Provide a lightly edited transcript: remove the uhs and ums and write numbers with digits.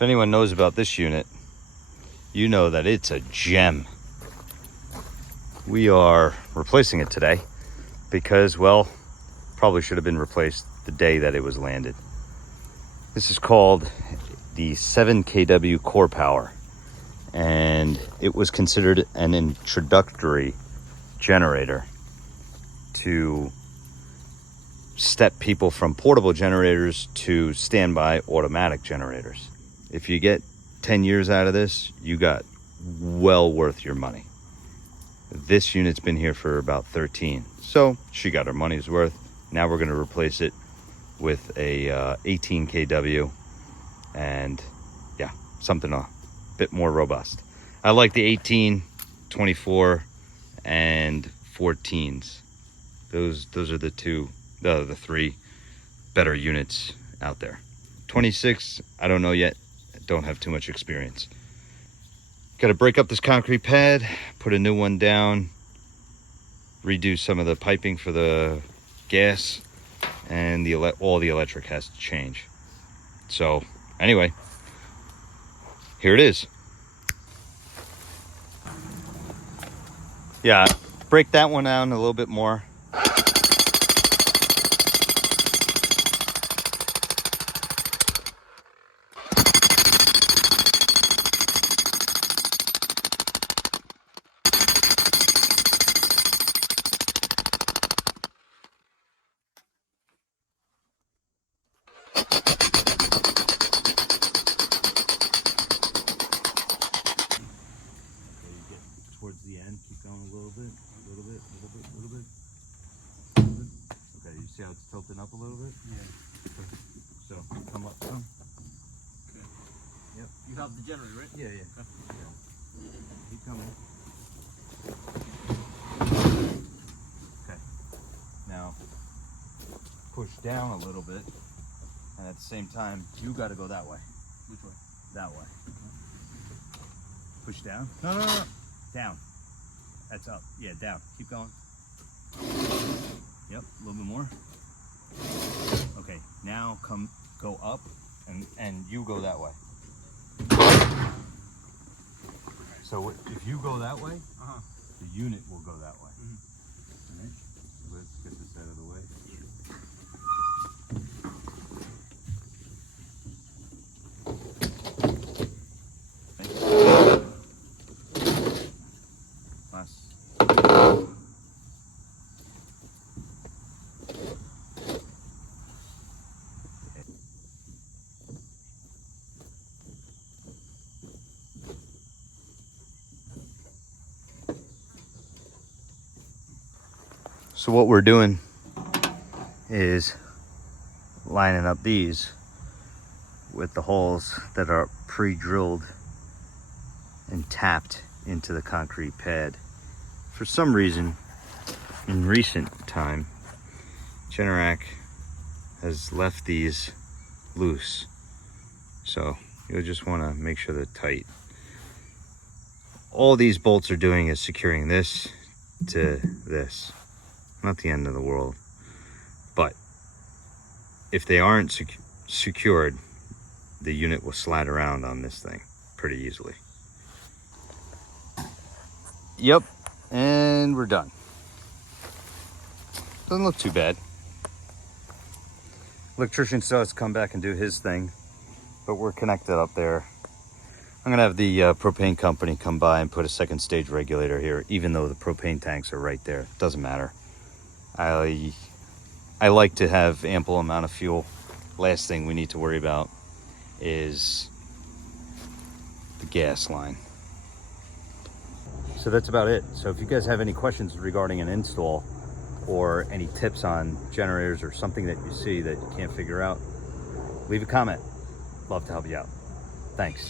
If anyone knows about this unit, you know that it's a gem. We are replacing it today because, well, probably should have been replaced the day that it was landed. This is called the 7 kW core power, and it was considered an introductory generator to step people from portable generators to standby automatic generators. If you get 10 years out of this, you got well worth your money. This unit's been here for about 13, so she got her money's worth. Now we're going to replace it with a 18 kW, and yeah, something a bit more robust. I like the 18, 24, and 14s. Those are the three better units out there. 26, I don't know yet. I don't have too much experience. Got to break up this concrete pad, put a new one down, redo some of the piping for the gas, and all the electric has to change. So anyway, here it is. Yeah, break that one down a little bit more. Towards the end, keep going a little bit. Okay, you see how it's tilting up a little bit? Yeah. So come up some. Okay. Yep. You have the generator, right? Yeah. Keep coming. Okay. Now push down a little bit, and at the same time, you got to go that way. Which way? That way. Push down. No. Down. That's up. Yeah, down. Keep going. Yep, a little bit more. Okay, now go up, and you go that way. So if you go that way, the unit will go that way. All right, let's get this out of the way. So what we're doing is lining up these with the holes that are pre-drilled and tapped into the concrete pad. For some reason, in recent time, Generac has left these loose. So you'll just want to make sure they're tight. All these bolts are doing is securing this to this. Not the end of the world, but if they aren't secured, the unit will slide around on this thing pretty easily. Yep, and we're done. Doesn't look too bad. Electrician still has to come back and do his thing, but we're connected up there. I'm gonna have the propane company come by and put a second stage regulator here, even though the propane tanks are right there. Doesn't matter. I like to have ample amount of fuel. Last thing we need to worry about is the gas line. So that's about it. So if you guys have any questions regarding an install or any tips on generators or something that you see that you can't figure out, leave a comment. Love to help you out. Thanks.